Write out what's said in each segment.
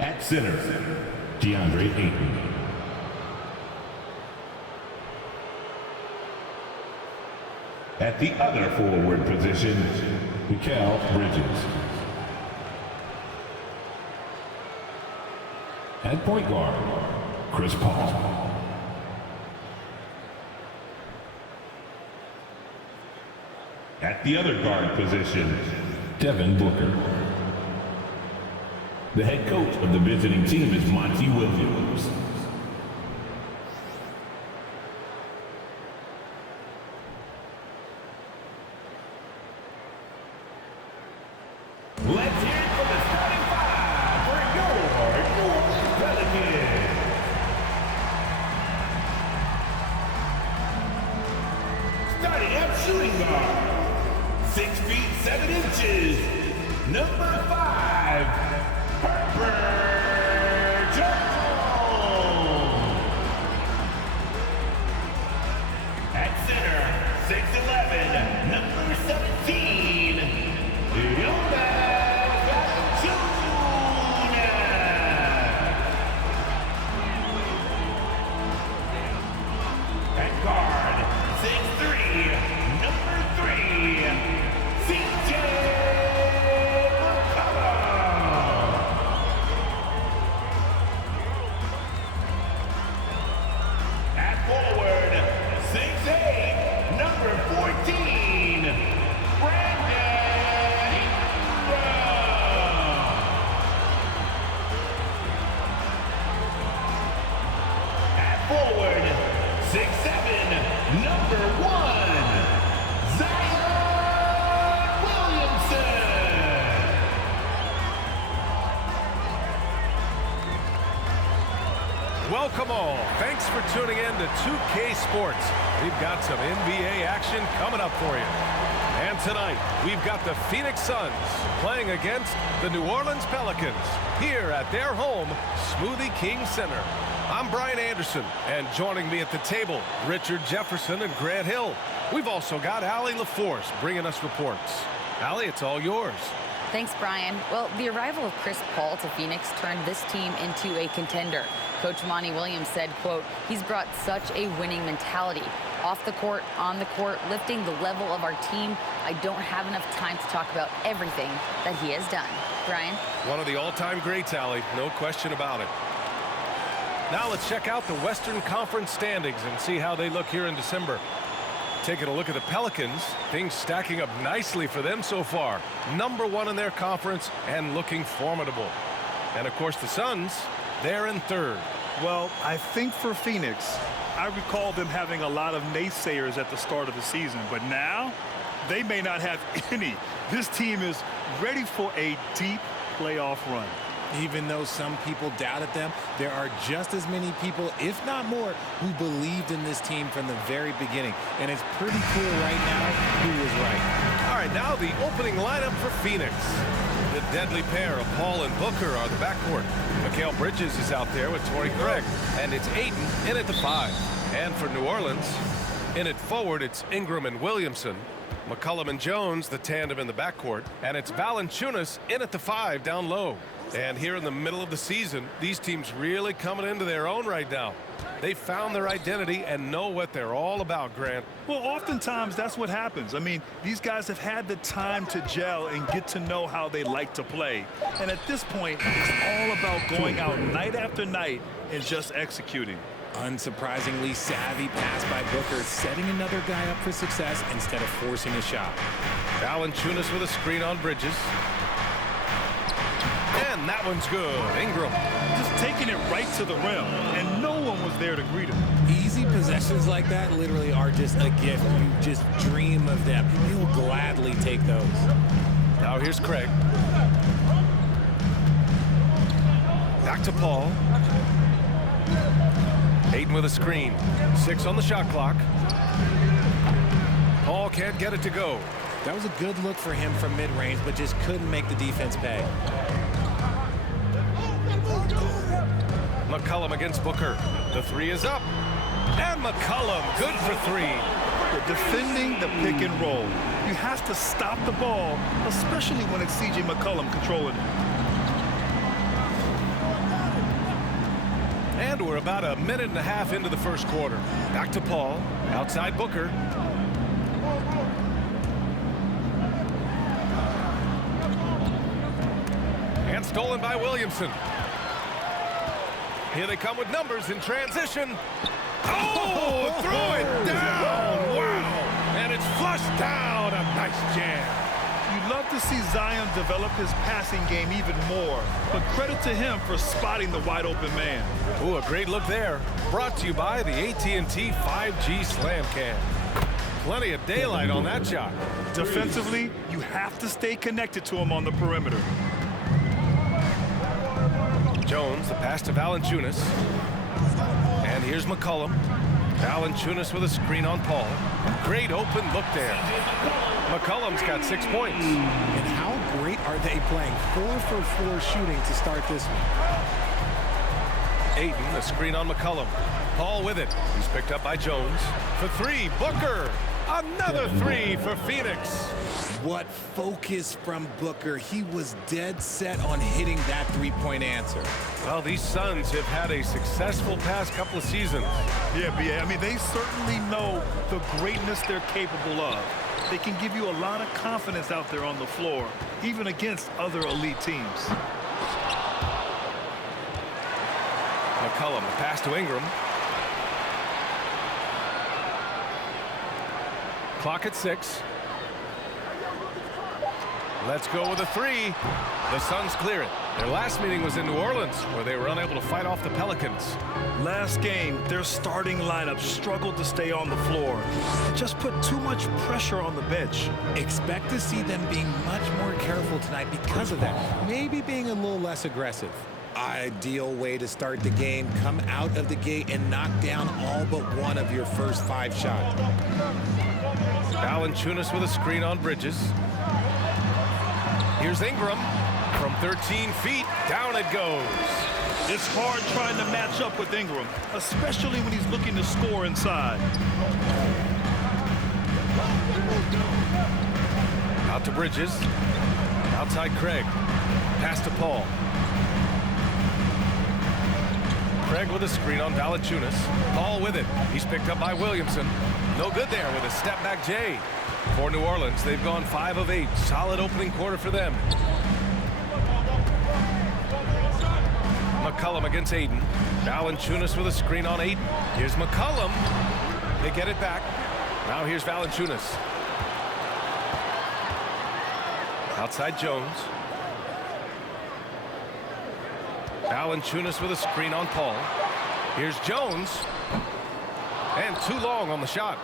At center, DeAndre Ayton. At the other forward position, Mikal Bridges. At point guard, Chris Paul. At the other guard position, Devin Booker. The head coach of the visiting team is Monty Williams. Let's hear it from the starting five for your New Orleans Pelicans. Starting at shooting guard, 6 feet 7 inches, number 5, Herbert Jones. At center, 6'11", number 17, Jonas. At guard, 6'3", number 3, CJ McCollum. At forward, 6'8", number 14, Brandon Ingram. At forward, 6'7", number 1, Zion Williamson. Welcome all. Thanks for tuning in to 2K Sports. We've got some NBA action coming up for you. And tonight, we've got the Phoenix Suns playing against the New Orleans Pelicans here at their home, Smoothie King Center. I'm Brian Anderson, and joining me at the table, Richard Jefferson and Grant Hill. We've also got Allie LaForce bringing us reports. Allie, it's all yours. Thanks, Brian. Well, the arrival of Chris Paul to Phoenix turned this team into a contender. Coach Monty Williams said, quote, he's brought such a winning mentality. Off the court, on the court, lifting the level of our team. I don't have enough time to talk about everything that he has done. Brian? One of the all-time greats, Allie. No question about it. Now let's check out the Western Conference standings and see how they look here in December. Taking a look at the Pelicans, things stacking up nicely for them so far. Number 1 in their conference and looking formidable. And of course the Suns, they're in 3rd. Well, I think for Phoenix, I recall them having a lot of naysayers at the start of the season, but now they may not have any. This team is ready for a deep playoff run. Even though some people doubted them, there are just as many people, if not more, who believed in this team from the very beginning. And it's pretty clear right now who was right. All right, now the opening lineup for Phoenix. The deadly pair of Paul and Booker are the backcourt. Mikal Bridges is out there with Torrey Craig. And it's Ayton in at the 5. And for New Orleans, in at forward, it's Ingram and Williamson. McCollum and Jones, the tandem in the backcourt. And it's Valanciunas in at the 5 down low. And here in the middle of the season, these teams really coming into their own right now. They found their identity and know what they're all about, Grant. Well, oftentimes that's what happens. I mean, these guys have had the time to gel and get to know how they like to play. And at this point, it's all about going out night after night and just executing. Unsurprisingly savvy pass by Booker, setting another guy up for success instead of forcing a shot. Valanciunas with a screen on Bridges. And that one's good. Ingram. Just taking it right to the rim, and no one was there to greet him. Easy possessions like that literally are just a gift. You just dream of them. You'll gladly take those. Now here's Craig. Back to Paul. Ayton with a screen. 6 on the shot clock. Paul can't get it to go. That was a good look for him from mid-range, but just couldn't make the defense pay. McCollum against Booker. The 3 is up. And McCollum, good for 3. They're defending the pick and roll. You have to stop the ball, especially when it's C.J. McCollum controlling it. And we're about a minute and a half into the first quarter. Back to Paul. Outside Booker. And stolen by Williamson. Here they come with numbers in transition. Oh, throw it down. Wow. And it's flushed down. A nice jam. You'd love to see Zion develop his passing game even more, but credit to him for spotting the wide open man. Ooh, a great look there. Brought to you by the AT&T 5G Slam Cam. Plenty of daylight on that shot. Defensively, you have to stay connected to him on the perimeter. Jones, the pass to Valanciunas. And here's McCollum. Valanciunas with a screen on Paul. Great open look there. McCollum's got 6 points. And how great are they playing? 4 for 4 shooting to start this one. Ayton, a screen on McCollum. Paul with it. He's picked up by Jones. For 3, Booker. Another 3 for Phoenix. What focus from Booker. He was dead set on hitting that three-point answer. Well, these Suns have had a successful past couple of seasons. Yeah, B.A. I mean, they certainly know the greatness they're capable of. They can give you a lot of confidence out there on the floor, even against other elite teams. McCollum, the pass to Ingram. Clock at 6. Let's go with a 3. The Suns clear it. Their last meeting was in New Orleans, where they were unable to fight off the Pelicans. Last game, their starting lineup struggled to stay on the floor. Just put too much pressure on the bench. Expect to see them being much more careful tonight because of that. Maybe being a little less aggressive. Ideal way to start the game. Come out of the gate and knock down all but one of your first 5 shots. Valanciunas with a screen on Bridges. Here's Ingram. From 13 feet, down it goes. It's hard trying to match up with Ingram, especially when he's looking to score inside. Out to Bridges. Outside Craig. Pass to Paul. Craig with a screen on Valanciunas. Paul with it. He's picked up by Williamson. No good there with a step-back J. For New Orleans, they've gone 5 of 8. Solid opening quarter for them. McCollum against Ayton. Valanciunas with a screen on Ayton. Here's McCollum. They get it back. Now here's Valanciunas. Outside Jones. Valanciunas with a screen on Paul. Here's Jones. And too long on the shot.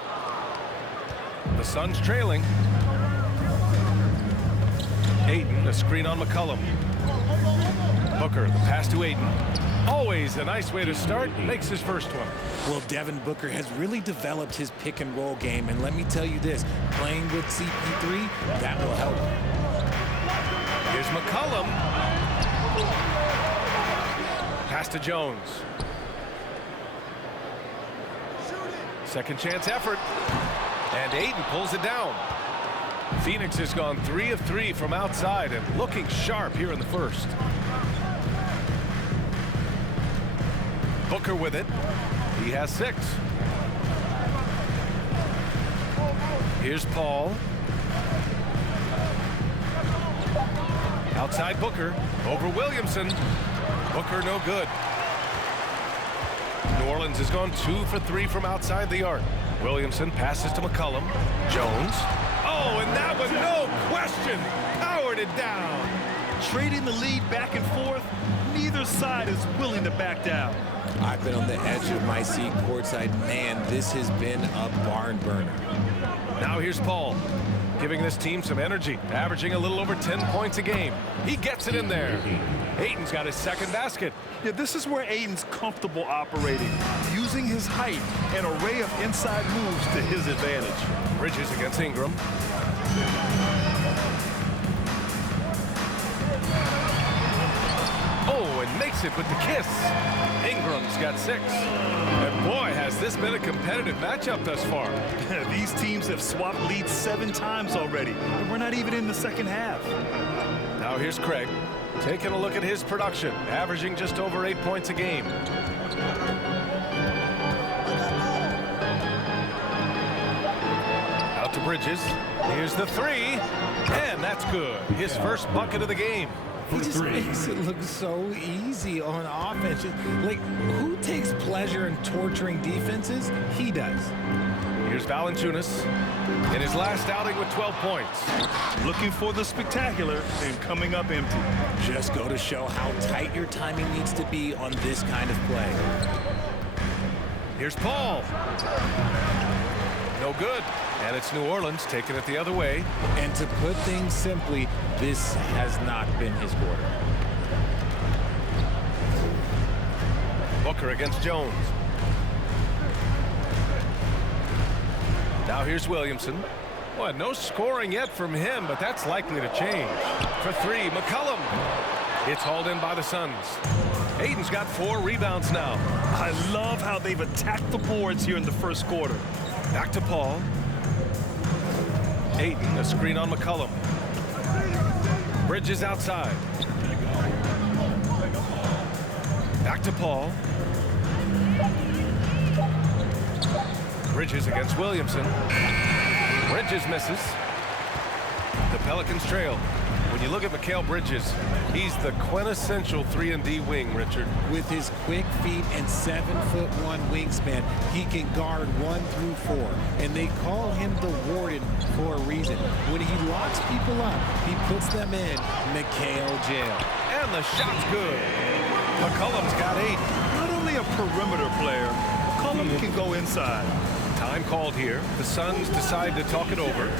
The Suns trailing. Ayton, a screen on McCollum. Booker, the pass to Ayton. Always a nice way to start. Makes his first one. Well, Devin Booker has really developed his pick and roll game. And let me tell you this, playing with CP3, that will help. Here's McCollum. Pass to Jones. Second chance effort. And Ayton pulls it down. Phoenix has gone 3 of 3 from outside and looking sharp here in the first. Booker with it. He has 6. Here's Paul. Outside Booker. Over Williamson. Booker no good. New Orleans has gone 2 for 3 from outside the arc. Williamson passes to McCollum. Jones. Oh, and that one, no question, powered it down. Trading the lead back and forth, neither side is willing to back down. I've been on the edge of my seat courtside. Man, this has been a barn burner. Now here's Paul, giving this team some energy, averaging a little over 10 points a game. He gets it in there. Ayton's got his second basket. Yeah, this is where Ayton's comfortable operating, using his height and array of inside moves to his advantage. Bridges against Ingram. Oh, and makes it with the kiss. Ingram's got 6. And boy, has this been a competitive matchup thus far. These teams have swapped leads 7 times already, and we're not even in the second half. Now here's Craig, taking a look at his production, averaging just over 8 points a game. to Bridges. Here's the three, and that's good. His first bucket of the game. He just makes it look so easy on offense. Like, who takes pleasure in torturing defenses? He does. Here's Valanciunas in his last outing with 12 points. Looking for the spectacular and coming up empty. Just go to show how tight your timing needs to be on this kind of play. Here's Paul. No good. And it's New Orleans taking it the other way. And to put things simply, this has not been his quarter. Booker against Jones. Now here's Williamson. Well, no scoring yet from him, but that's likely to change. For three, McCollum. It's hauled in by the Suns. Aiden's got 4 rebounds now. I love how they've attacked the boards here in the first quarter. Back to Paul. Aiden, a screen on McCollum. Bridges outside. Back to Paul. Bridges against Williamson. Bridges misses. The Pelicans trail. When you look at Mikal Bridges, he's the quintessential 3-and-D wing, Richard. With his quick feet and 7'1" wingspan, he can guard 1 through 4. And they call him the Warden for a reason. When he locks people up, he puts them in Mikal jail. And the shot's good. McCollum's got 8. Not only a perimeter player, McCollum can go inside. Time called here. The Suns decide to talk it over.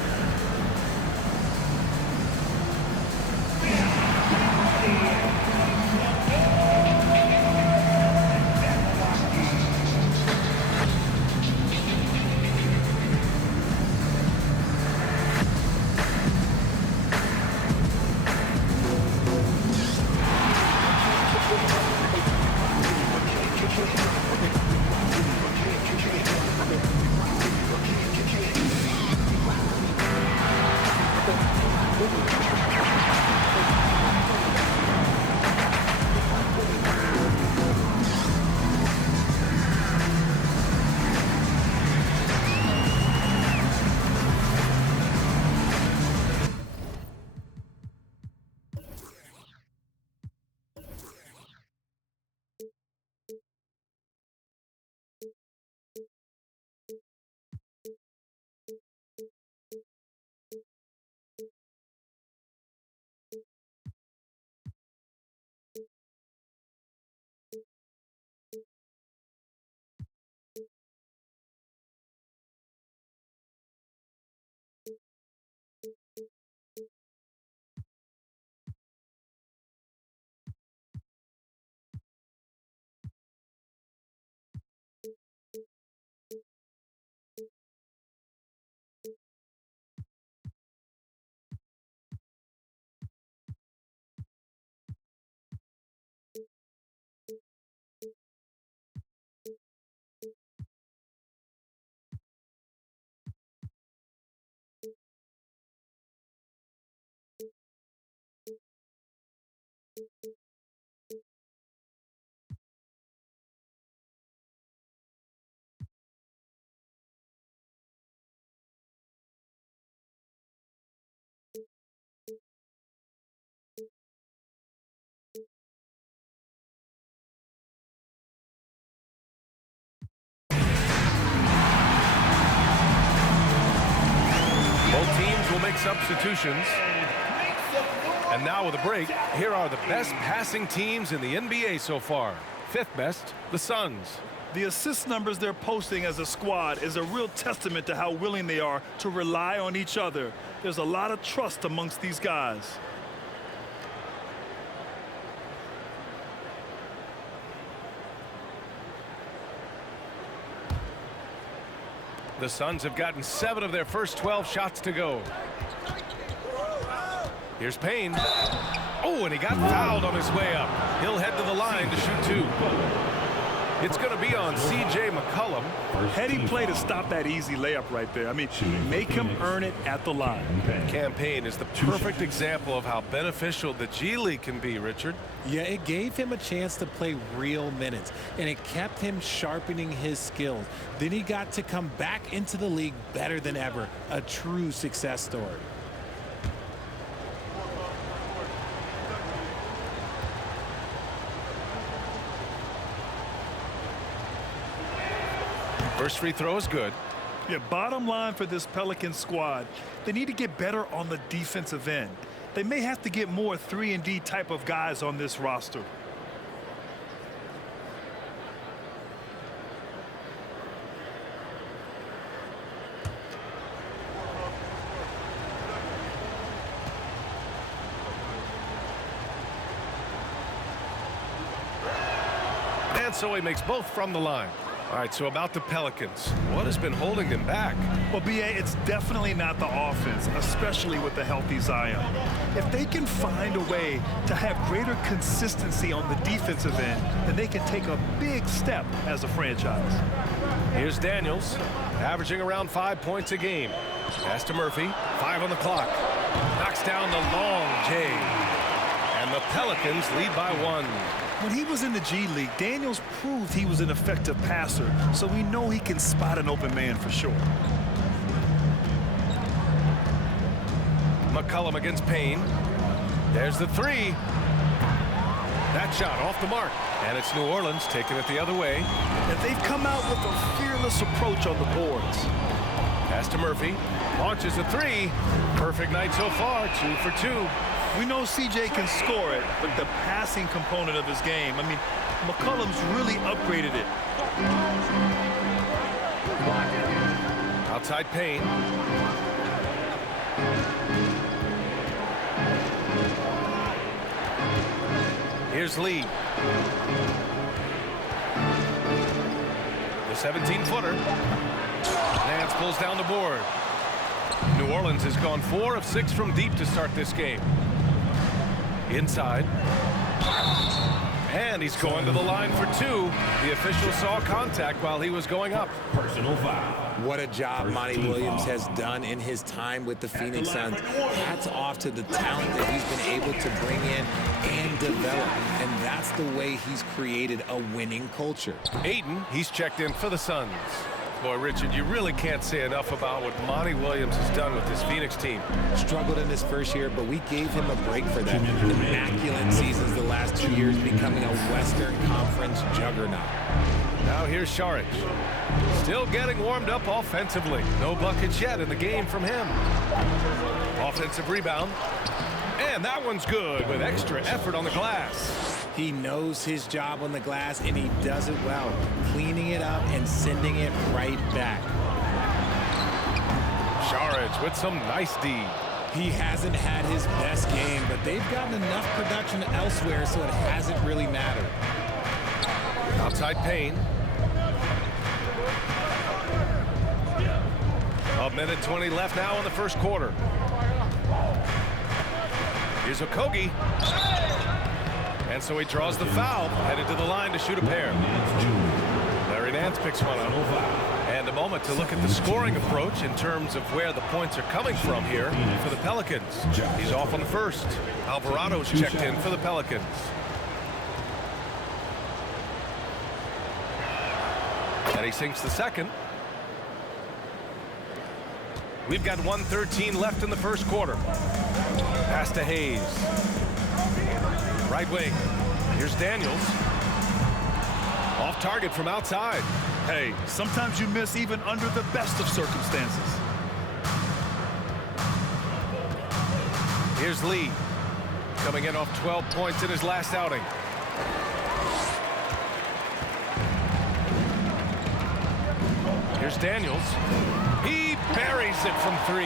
Both teams will make substitutions. And now with a break, here are the best passing teams in the NBA so far. 5th best, the Suns. The assist numbers they're posting as a squad is a real testament to how willing they are to rely on each other. There's a lot of trust amongst these guys. The Suns have gotten 7 of their first 12 shots to go. Here's Payne. Oh, and he got fouled on his way up. He'll head to the line to shoot 2. It's going to be on C.J. McCollum. Heady play to stop that easy layup right there. I mean, make him earn it at the line. Campaign is the perfect example of how beneficial the G League can be, Richard. Yeah, it gave him a chance to play real minutes, and it kept him sharpening his skills. Then he got to come back into the league better than ever. A true success story. First free throw is good. Yeah, bottom line for this Pelican squad, they need to get better on the defensive end. They may have to get more 3-and-D type of guys on this roster. And so he makes both from the line. All right, so about the Pelicans. What has been holding them back? Well, B.A., it's definitely not the offense, especially with the healthy Zion. If they can find a way to have greater consistency on the defensive end, then they can take a big step as a franchise. Here's Daniels, averaging around 5 points a game. Pass to Murphy, 5 on the clock. Knocks down the long J. And the Pelicans lead by 1. When he was in the G League, Daniels proved he was an effective passer, so we know he can spot an open man for sure. McCollum against Payne. There's the 3. That shot off the mark. And it's New Orleans taking it the other way. And they've come out with a fearless approach on the boards. Pass to Murphy. Launches a 3. Perfect night so far, 2 for 2. We know CJ can score it, but the passing component of his game, I mean, McCollum's really upgraded it. Outside Payne. Here's Lee. The 17-footer. Nance pulls down the board. New Orleans has gone 4 of 6 from deep to start this game. Inside. And he's going to the line for 2. The official saw contact while he was going up. Personal foul. What a job Monty Williams has done in his time with the Phoenix Suns. Hats off to the talent that he's been able to bring in and develop. And that's the way he's created a winning culture. Ayton, he's checked in for the Suns. Boy, Richard, you really can't say enough about what Monty Williams has done with this Phoenix team. Struggled in his first year, but we gave him a break for that. Immaculate seasons the last 2 years, becoming a Western Conference juggernaut. Now here's Saric. Still getting warmed up offensively. No buckets yet in the game from him. Offensive rebound. And that one's good with extra effort on the glass. He knows his job on the glass, and he does it well, cleaning it up and sending it right back. Saric with some nice D. He hasn't had his best game, but they've gotten enough production elsewhere, so it hasn't really mattered. Outside Payne. A minute 20 left now in the first quarter. Here's Okogie. And so he draws the foul, headed to the line to shoot a pair. Larry Nance picks one up. And a moment to look at the scoring approach in terms of where the points are coming from here for the Pelicans. He's off on the first. Alvarado's checked in for the Pelicans. And he sinks the second. We've got 1:13 left in the first quarter. Pass to Hayes. Right wing. Here's Daniels. Off target from outside. Hey, sometimes you miss even under the best of circumstances. Here's Lee. Coming in off 12 points in his last outing. Here's Daniels. He buries it from 3.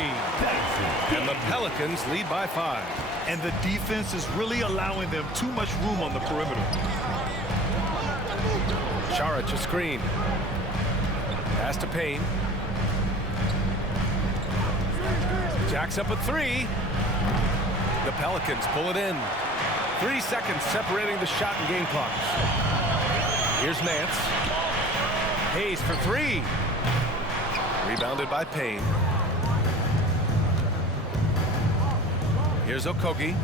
And the Pelicans lead by 5. And the defense is really allowing them too much room on the perimeter. Saric a screen. Pass to Payne. Jacks up a 3. The Pelicans pull it in. 3 seconds separating the shot and game clocks. Here's Nance. Hayes for three. Rebounded by Payne. Here's Okogie.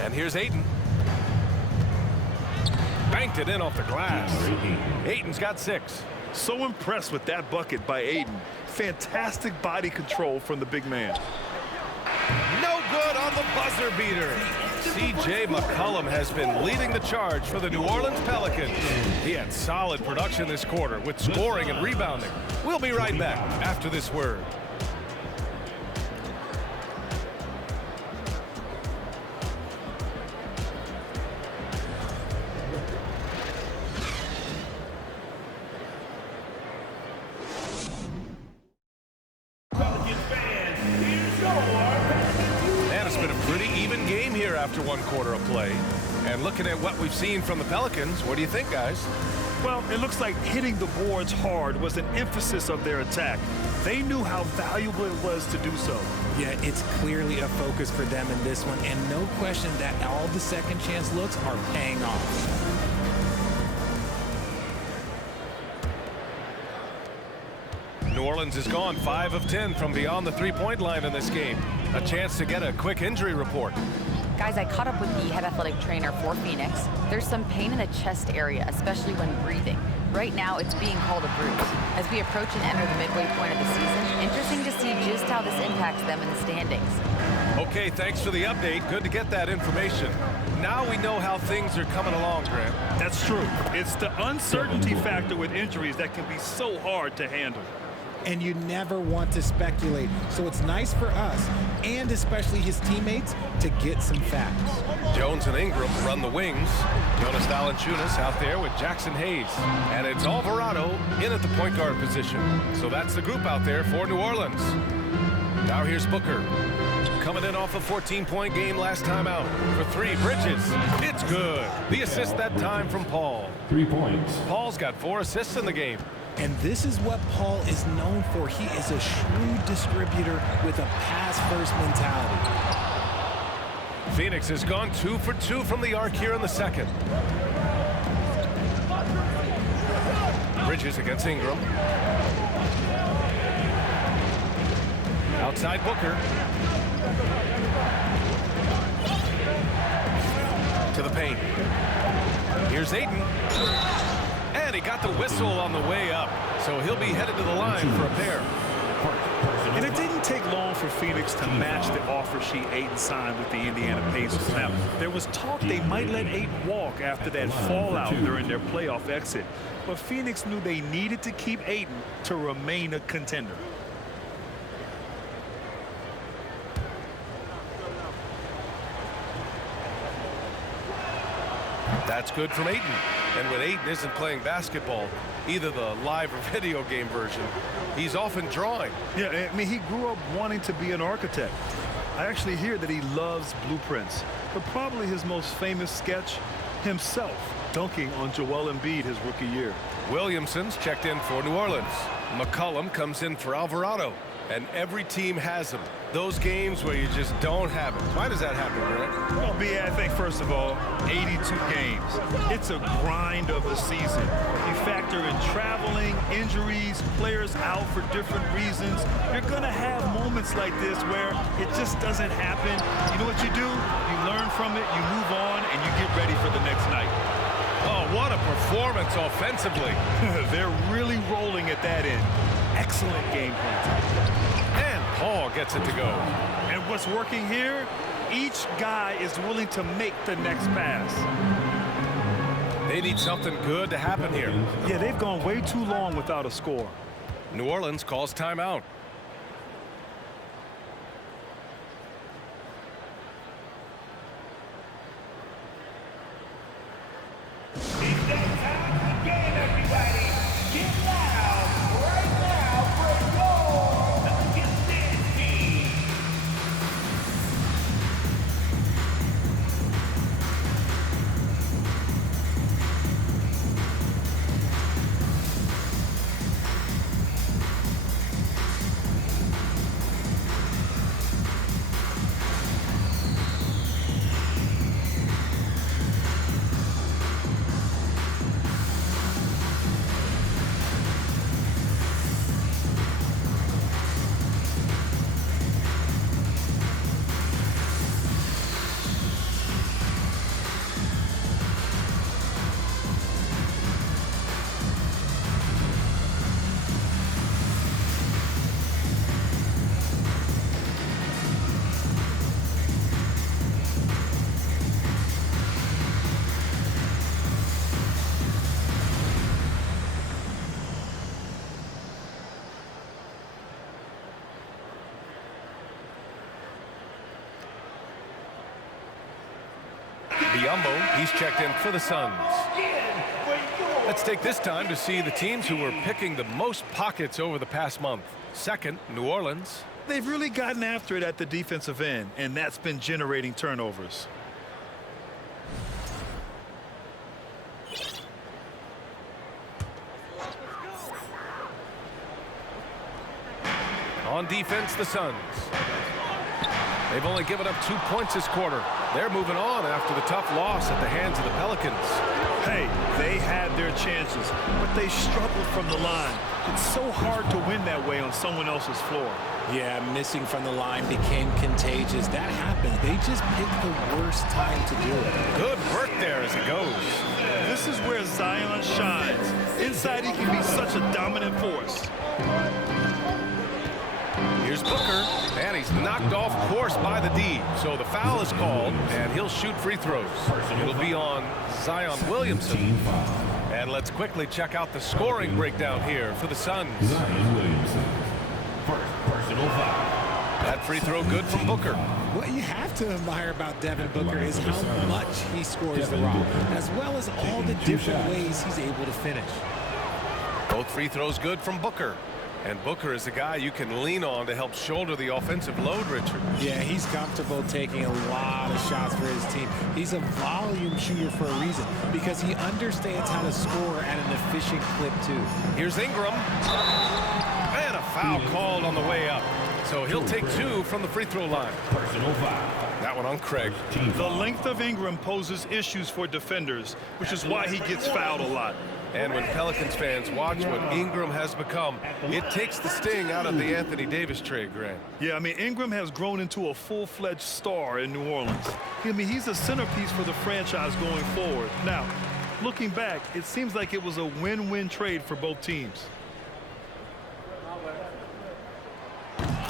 And here's Ayton. Banked it in off the glass. Ayton's got 6. So impressed with that bucket by Ayton. Fantastic body control from the big man. No good on the buzzer beater. C.J. McCollum has been leading the charge for the New Orleans Pelicans. He had solid production this quarter with scoring and rebounding. We'll be right back after this word. After one quarter of play. And looking at what we've seen from the Pelicans, what do you think, guys? Well, it looks like hitting the boards hard was an emphasis of their attack. They knew how valuable it was to do so. Yeah, it's clearly a focus for them in this one, and no question that all the second chance looks are paying off. New Orleans has gone 5 of 10 from beyond the three-point line in this game. A chance to get a quick injury report. Guys, I caught up with the head athletic trainer for Phoenix. There's some pain in the chest area, especially when breathing. Right now, it's being called a bruise. As we approach and enter the midway point of the season, interesting to see just how this impacts them in the standings. Okay, thanks for the update. Good to get that information. Now we know how things are coming along, Grant. That's true. It's the uncertainty factor with injuries that can be so hard to handle. And you never want to speculate. So it's nice for us, and especially his teammates, to get some facts. Jones and Ingram run the wings. Jonas Valanciunas out there with Jackson Hayes. And it's Alvarado in at the point guard position. So that's the group out there for New Orleans. Now here's Booker. Coming in off a 14-point game last time out. For three, Bridges. It's good. The assist that time from Paul. 3 points. Paul's got 4 assists in the game. And this is what Paul is known for. He is a shrewd distributor with a pass-first mentality. Phoenix has gone 2 for 2 from the arc here in the second. Bridges against Ingram. Outside Booker. To the paint. Here's Ayton. And he got the whistle on the way up. So he'll be headed to the line for a pair. And it didn't take long for Phoenix to match the offer sheet Ayton signed with the Indiana Pacers. Now, there was talk they might let Ayton walk after that fallout during their playoff exit. But Phoenix knew they needed to keep Ayton to remain a contender. That's good from Ayton. And when Ayton isn't playing basketball, either the live or video game version, he's often drawing. Yeah, I mean, he grew up wanting to be an architect. I actually hear that he loves blueprints. But probably his most famous sketch, himself dunking on Joel Embiid his rookie year. Williamson's checked in for New Orleans. McCollum comes in for Alvarado. And every team has them. Those games where you just don't have it. Why does that happen, Grant? Well, B, I think, first of all, 82 games. It's a grind of a season. You factor in traveling, injuries, players out for different reasons. You're going to have moments like this where it just doesn't happen. You know what you do? You learn from it, you move on, and you get ready for the next night. Oh, what a performance offensively. They're really rolling at that end. Excellent game plan. And Paul gets it to go. And what's working here? Each guy is willing to make the next pass. They need something good to happen here. Yeah, they've gone way too long without a score. New Orleans calls timeout. It's that time of the game, everybody. Get loud right now for your against this team. Biombo, he's checked in for the Suns. Let's take this time to see the teams who were picking the most pockets over the past month. Second, New Orleans. They've really gotten after it at the defensive end, and that's been generating turnovers. On defense, the Suns. They've only given up 2 points this quarter. They're moving on after the tough loss at the hands of the Pelicans. Hey, they had their chances, but they struggled from the line. It's so hard to win that way on someone else's floor. Yeah, missing from the line became contagious. That happens. They just picked the worst time to do it. Good work there as it goes. This is where Zion shines. Inside, he can be such a dominant force. Here's Booker, and he's knocked off course by the D. So the foul is called, and he'll shoot free throws. It'll be on Zion Williamson. And let's quickly check out the scoring breakdown here for the Suns. Zion Williamson. First personal foul. That free throw good from Booker. What you have to admire about Devin Booker is how much he scores the rock, as well as all the different ways he's able to finish. Both free throws good from Booker. And Booker is a guy you can lean on to help shoulder the offensive load, Richard. Yeah, he's comfortable taking a lot of shots for his team. He's a volume shooter for a reason, because he understands how to score at an efficient clip, too. Here's Ingram. And a foul called on the way up. So he'll take 2 from the free throw line. Personal foul. That one on Craig. The length of Ingram poses issues for defenders, which is why he gets fouled a lot. And when Pelicans fans watch what Ingram has become, it takes the sting out of the Anthony Davis trade, Grant. Yeah, I mean, Ingram has grown into a full-fledged star in New Orleans. I mean, he's a centerpiece for the franchise going forward. Now, looking back, it seems like it was a win-win trade for both teams.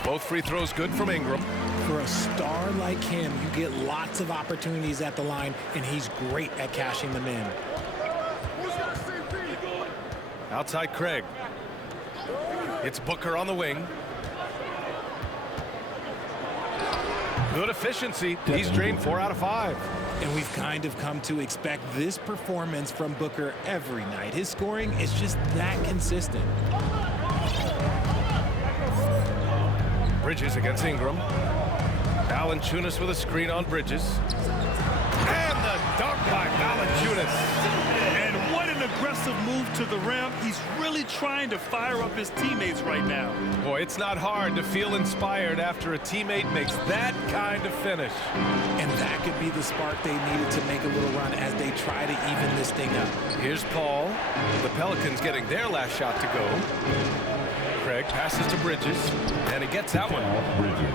Both free throws good from Ingram. For a star like him, you get lots of opportunities at the line, and he's great at cashing them in. Outside Craig. It's Booker on the wing. Good efficiency. He's drained 4 out of 5. And we've kind of come to expect this performance from Booker every night. His scoring is just that consistent. Bridges against Ingram. Valanciunas with a screen on Bridges. And the dunk by Valanciunas. And what an aggressive move to the rim. He's really trying to fire up his teammates right now. Boy, it's not hard to feel inspired after a teammate makes that kind of finish. And that could be the spark they needed to make a little run as they try to even this thing up. Here's Paul. The Pelicans getting their last shot to go. Craig passes to Bridges, and he gets that one.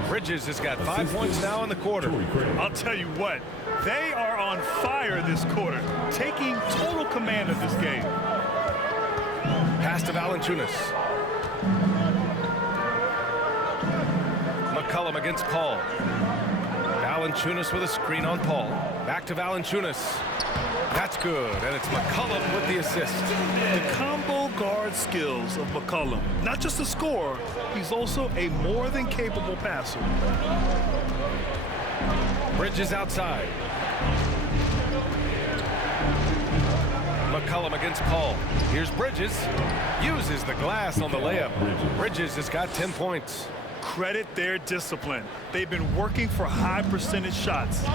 Bridges has got 5 points now in the quarter. I'll tell you what, they are on fire this quarter, taking total command of this game. Pass to Valanciunas. McCollum against Paul. Valanciunas with a screen on Paul. Back to Valanciunas. That's good, and it's McCollum with the assist. The combo guard skills of McCollum. Not just a scorer, he's also a more than capable passer. Bridges outside. McCollum against Paul. Here's Bridges. Uses the glass on the layup. Bridges has got 10 points. Credit their discipline. They've been working for high percentage shots.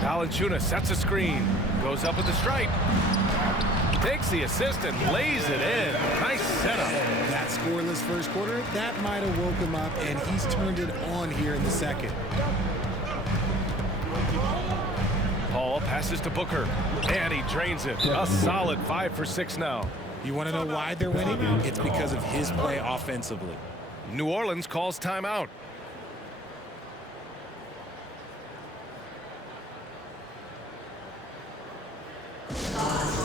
Valanciunas sets a screen. Goes up with the stripe. Takes the assist and lays it in. Nice setup. That scoreless first quarter, that might have woke him up, and he's turned it on here in the second. Paul passes to Booker, and he drains it. A solid 5 for 6 now. You want to know why they're winning? It's because of his play offensively. New Orleans calls timeout.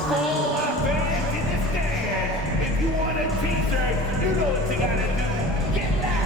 Full offense in the stand. If you want a t-shirt, you know what you gotta do. Get loud.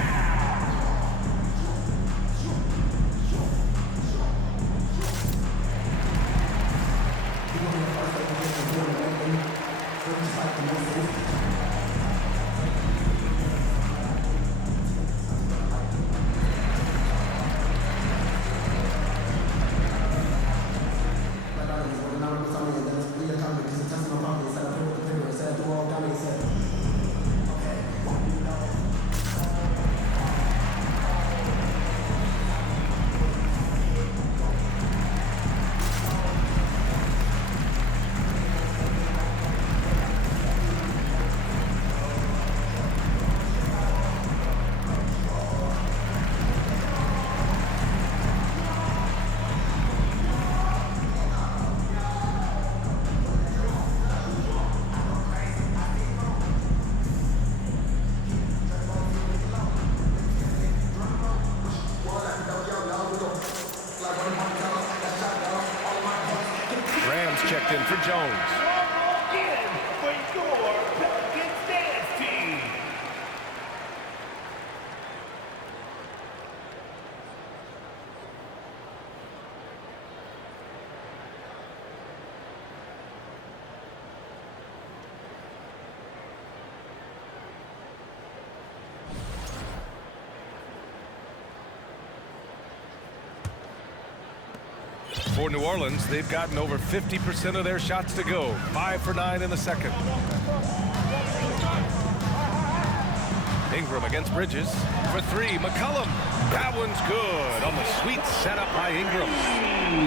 checked in for Jones. Again for your Pelicans dance team. For New Orleans, they've gotten over 50% of their shots to go. 5 for 9 in the second. Ingram against Bridges. For 3, McCollum. That one's good on the sweet setup by Ingram.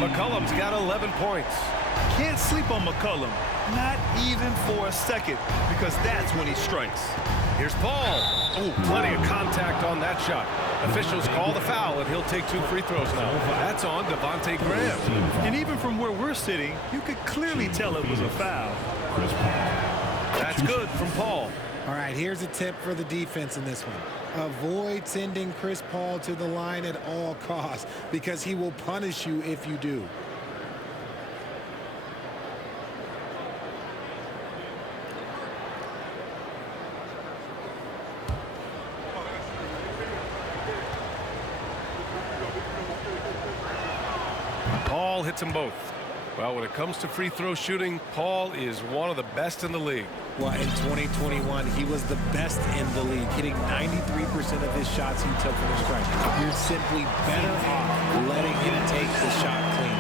McCollum's got 11 points. Can't sleep on McCollum, not even for a second, because that's when he strikes. Here's Paul. Oh, plenty of contact on that shot. Officials call the foul, and he'll take 2 free throws now. That's on Devontae Graham. And even from where we're sitting, you could clearly tell it was a foul. That's good from Paul. All right, here's a tip for the defense in this one. Avoid sending Chris Paul to the line at all costs, because he will punish you if you do. Paul hits them both. Well, when it comes to free throw shooting, Paul is one of the best in the league. Well, in 2021, he was the best in the league, hitting 93% of his shots he took from the stripe. You're simply better off letting him take the shot clean.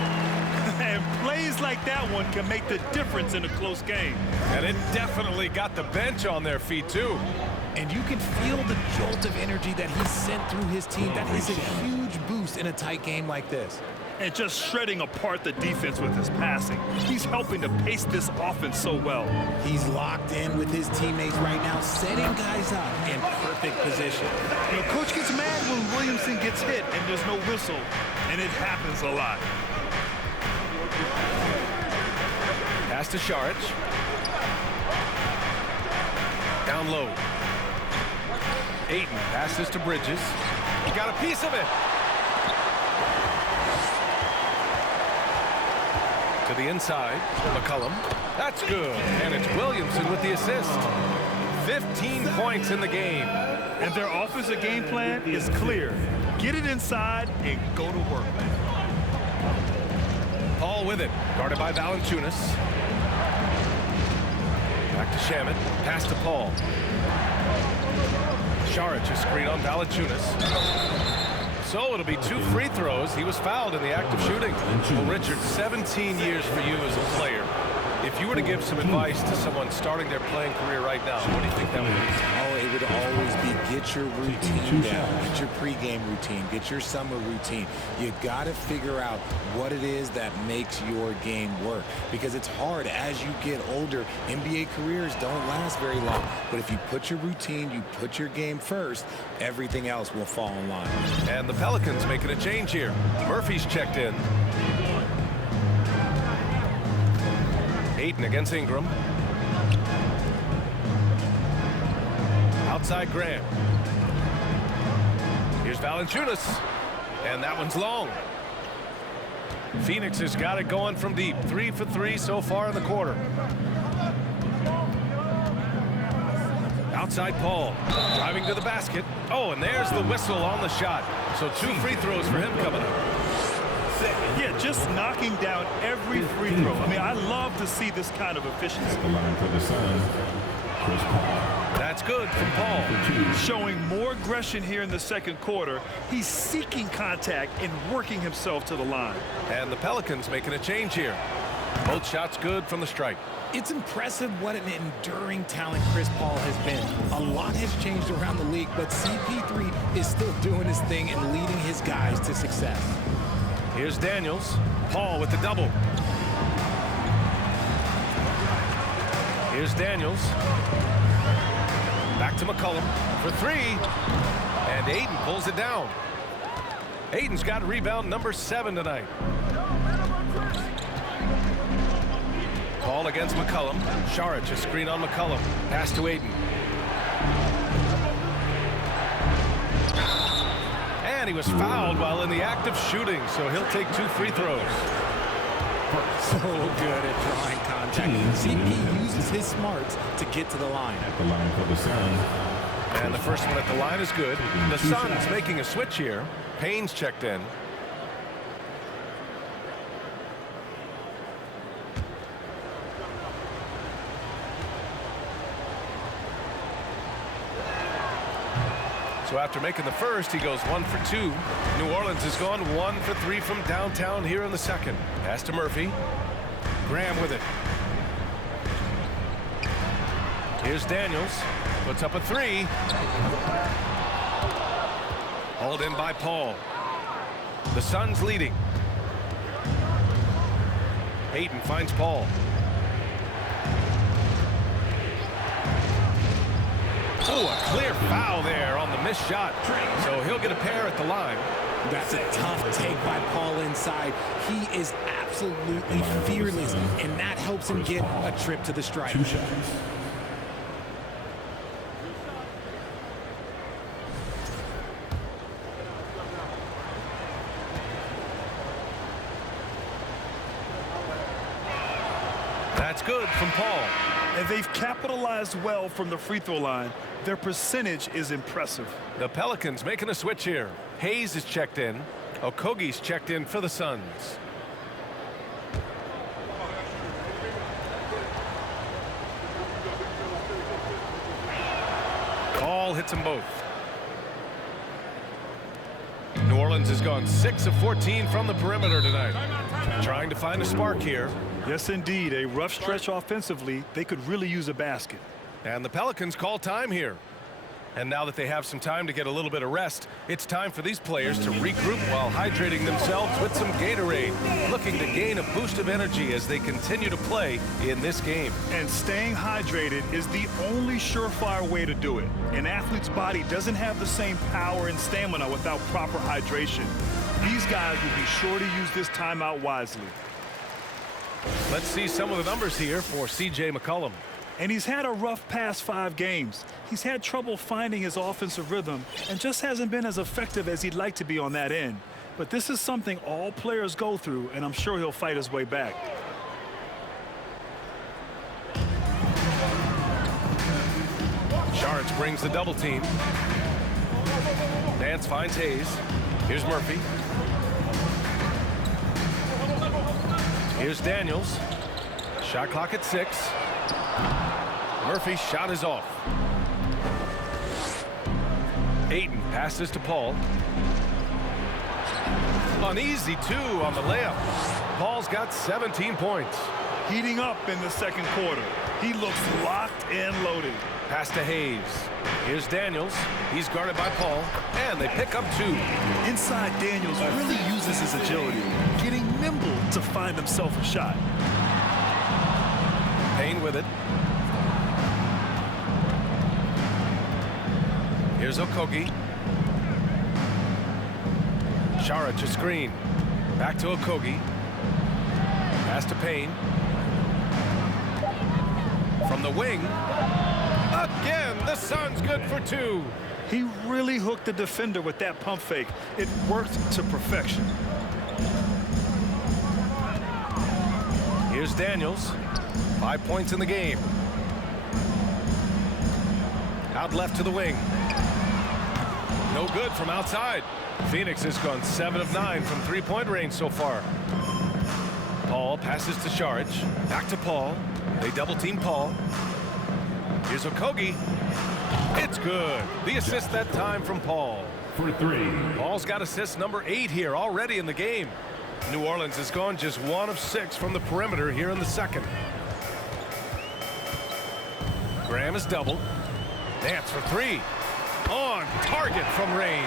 And plays like that one can make the difference in a close game. And it definitely got the bench on their feet, too. And you can feel the jolt of energy that he sent through his team. That is a huge boost in a tight game like this. And just shredding apart the defense with his passing. He's helping to pace this offense so well. He's locked in with his teammates right now, setting guys up in perfect position. You know, Coach gets mad when Williamson gets hit and there's no whistle, and it happens a lot. Pass to Saric. Down low. Ayton passes to Bridges. He got a piece of it. To the inside, McCollum. That's good. And it's Williamson with the assist. 15 points in the game. And their offensive game plan is clear. Get it inside and go to work. Paul with it. Guarded by Valanciunas. Back to Shamet. Pass to Paul. Saric is screen on Valanciunas. So it'll be 2 free throws. He was fouled in the act of shooting. Well, Richard, 17 years for you as a player. If you were to give some advice to someone starting their playing career right now, what do you think that would be? Oh, it would always be get your routine down. Get your pregame routine. Get your summer routine. You got to figure out what it is that makes your game work. Because it's hard as you get older. NBA careers don't last very long. But if you put your routine, you put your game first, everything else will fall in line. And the Pelicans making a change here. Murphy's checked in. Ayton against Ingram. Outside Graham. Here's Valanciunas. And that one's long. Phoenix has got it going from deep. 3 for 3 so far in the quarter. Outside Paul. Driving to the basket. Oh, and there's the whistle on the shot. So 2 free throws for him coming up. Yeah, just knocking down every free throw. I mean, I love to see this kind of efficiency. That's good from Paul. Showing more aggression here in the second quarter. He's seeking contact and working himself to the line. And the Pelicans making a change here. Both shots good from the stripe. It's impressive what an enduring talent Chris Paul has been. A lot has changed around the league, but CP3 is still doing his thing and leading his guys to success. Here's Daniels. Paul with the double. Here's Daniels. Back to McCollum for 3. And Ayton pulls it down. Ayton's got rebound number 7 tonight. Paul against McCollum. Saric, a screen on McCollum. Pass to Ayton. And he was fouled while in the act of shooting, so he'll take 2 free throws. So good at drawing contact. CP uses his smarts to get to the line. At the line for the Suns. And the first one at the line is good. The Suns making a switch here. Payne's checked in. So after making the first, he goes 1 for 2. New Orleans has gone 1 for 3 from downtown here in the second. Pass to Murphy. Graham with it. Here's Daniels. Puts up a 3. Hauled in by Paul. The Suns leading. Hayden finds Paul. Oh, a clear foul there on the missed shot. So he'll get a pair at the line. That's a tough take by Paul inside. He is absolutely fearless, and that helps him get a trip to the stripe. 2 shots. That's good from Paul. And they've capitalized well from the free throw line. Their percentage is impressive. The Pelicans making a switch here. Hayes is checked in. Okogie's checked in for the Suns. Paul hits them both. New Orleans has gone 6 of 14 from the perimeter tonight. Trying to find a spark here. Yes, indeed. A rough stretch offensively. They could really use a basket. And the Pelicans call time here. And now that they have some time to get a little bit of rest, it's time for these players to regroup while hydrating themselves with some Gatorade, looking to gain a boost of energy as they continue to play in this game. And staying hydrated is the only surefire way to do it. An athlete's body doesn't have the same power and stamina without proper hydration. These guys will be sure to use this timeout wisely. Let's see some of the numbers here for C.J. McCollum. And he's had a rough past 5 games. He's had trouble finding his offensive rhythm and just hasn't been as effective as he'd like to be on that end. But this is something all players go through, and I'm sure he'll fight his way back. Shards brings the double team. Nance finds Hayes. Here's Murphy. Here's Daniels. Shot clock at 6. Murphy's shot is off. Ayton passes to Paul. Uneasy 2 on the layup. Paul's got 17 points. Heating up in the second quarter. He looks locked and loaded. Pass to Hayes. Here's Daniels. He's guarded by Paul, and they pick up 2. Inside, Daniels really uses his agility, getting nimble to find himself a shot. Payne with it. Here's Okogie. Saric a screen. Back to Okogie. Pass to Payne. From the wing. Again, the Suns good for 2. He really hooked the defender with that pump fake. It worked to perfection. Here's Daniels. 5 points in the game. Out left to the wing. No good from outside. Phoenix has gone 7 of 9 from three-point range so far. Paul passes to Saric. Back to Paul. They double-team Paul. Here's Okogie. It's good. The assist that time from Paul. For 3. Paul's got assist number 8 here already in the game. New Orleans has gone just 1 of 6 from the perimeter here in the second. Graham is doubled. Nance for 3. On target from range.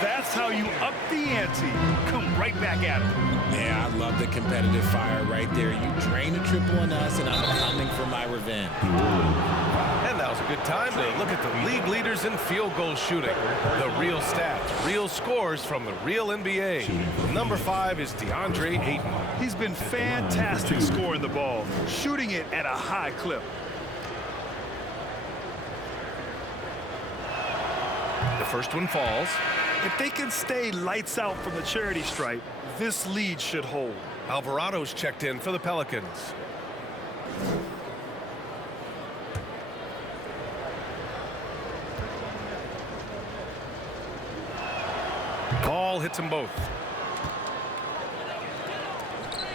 That's how you up the ante. Come right back at him. Yeah, I love the competitive fire right there. You drain a triple on us, and I'm coming for my revenge. And that was a good time to look at the league leaders in field goal shooting. The real stats, real scores from the real NBA. Number 5 is DeAndre Ayton. He's been fantastic scoring the ball, shooting it at a high clip. The first one falls. If they can stay lights out from the charity stripe, this lead should hold. Alvarado's checked in for the Pelicans. Paul hits them both.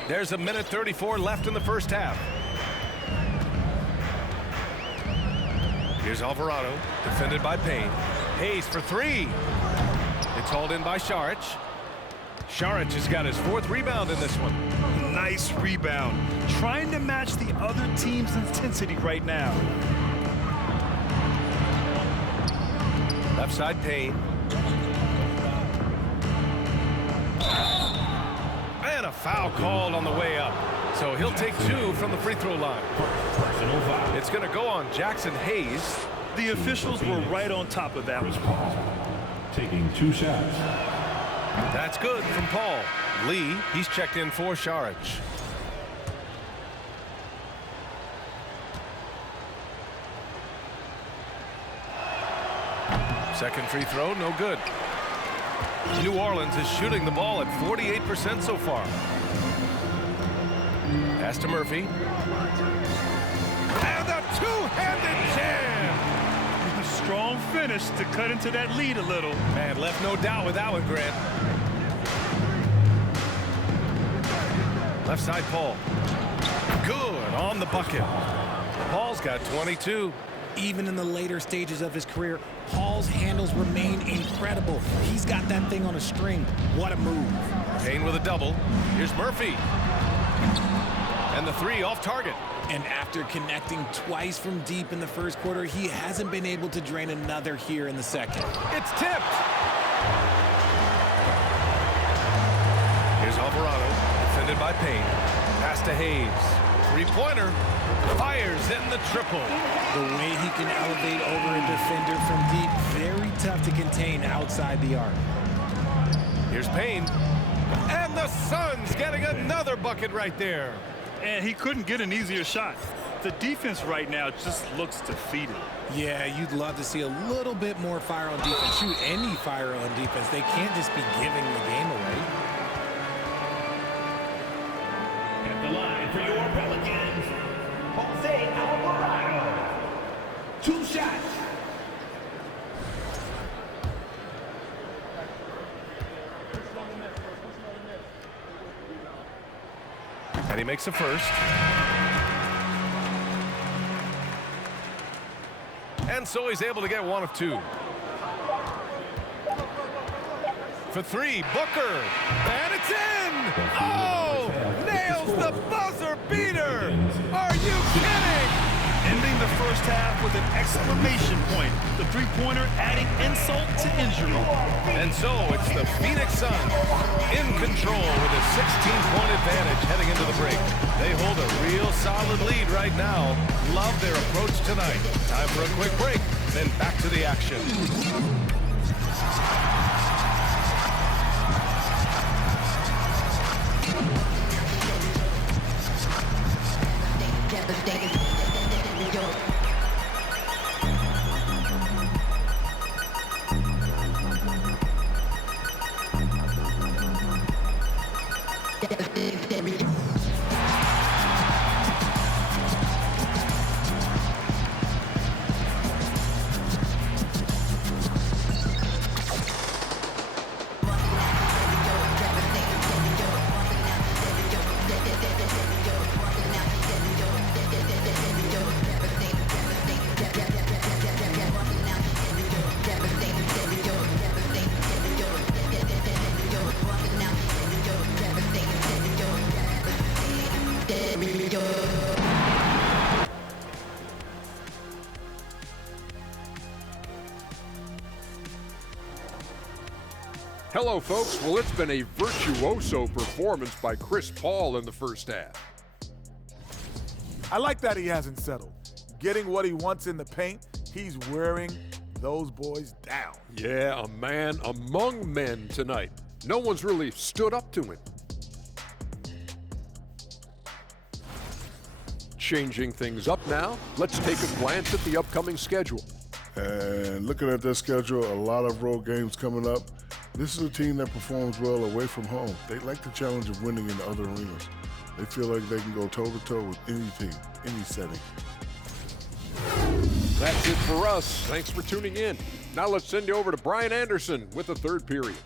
There's a minute 34 left in the first half. Here's Alvarado, defended by Payne. Hayes for three. It's hauled in by Šarić. Šarić has got his 4th rebound in this one. Nice rebound. Trying to match the other team's intensity right now. Left side Payne. And a foul called on the way up. So he'll take 2 from the free throw line. Personal foul. It's going to go on Jackson Hayes. The officials were right on top of that one. Paul taking 2 shots. That's good from Paul. Lee, he's checked in for Šarić. Second free throw, no good. New Orleans is shooting the ball at 48% so far. Pass to Murphy. And a two-handed jam! Strong finish to cut into that lead a little. Man, left no doubt with that one, Grant. Left side, Paul. Good on the bucket. Paul's got 22. Even in the later stages of his career, Paul's handles remain incredible. He's got that thing on a string. What a move. Payne with a double. Here's Murphy. And the 3 off target. And after connecting twice from deep in the first quarter, he hasn't been able to drain another here in the second. It's tipped. Here's Alvarado, defended by Payne. Pass to Hayes. Three-pointer. Fires in the triple. The way he can elevate over a defender from deep, very tough to contain outside the arc. Here's Payne. And the Suns getting another bucket right there. And he couldn't get an easier shot. The defense right now just looks defeated. Yeah, you'd love to see a little bit more fire on defense. Shoot, any fire on defense. They can't just be giving the game away. At the line for your Pelicans, Jose Alvarado. 2 shots. And he makes the first. And so he's able to get 1 of 2. For 3, Booker. And it's in! Oh! Nails the buzzer beater! Are you kidding? Ending the first half with an exclamation point. The three-pointer adding insult to injury. And so it's the Phoenix Suns in control with a 16-point advantage heading into the break. They hold a real solid lead right now. Love their approach tonight. Time for a quick break, then back to the action. Hello, folks. Well, it's been a virtuoso performance by Chris Paul in the first half. I like that he hasn't settled. Getting what he wants in the paint, he's wearing those boys down. Yeah, a man among men tonight. No one's really stood up to him. Changing things up now, let's take a glance at the upcoming schedule. And looking at their schedule, a lot of road games coming up. This is a team that performs well away from home. They like the challenge of winning in other arenas. They feel like they can go toe-to-toe with any team, any setting. That's it for us. Thanks for tuning in. Now let's send you over to Brian Anderson with the third period.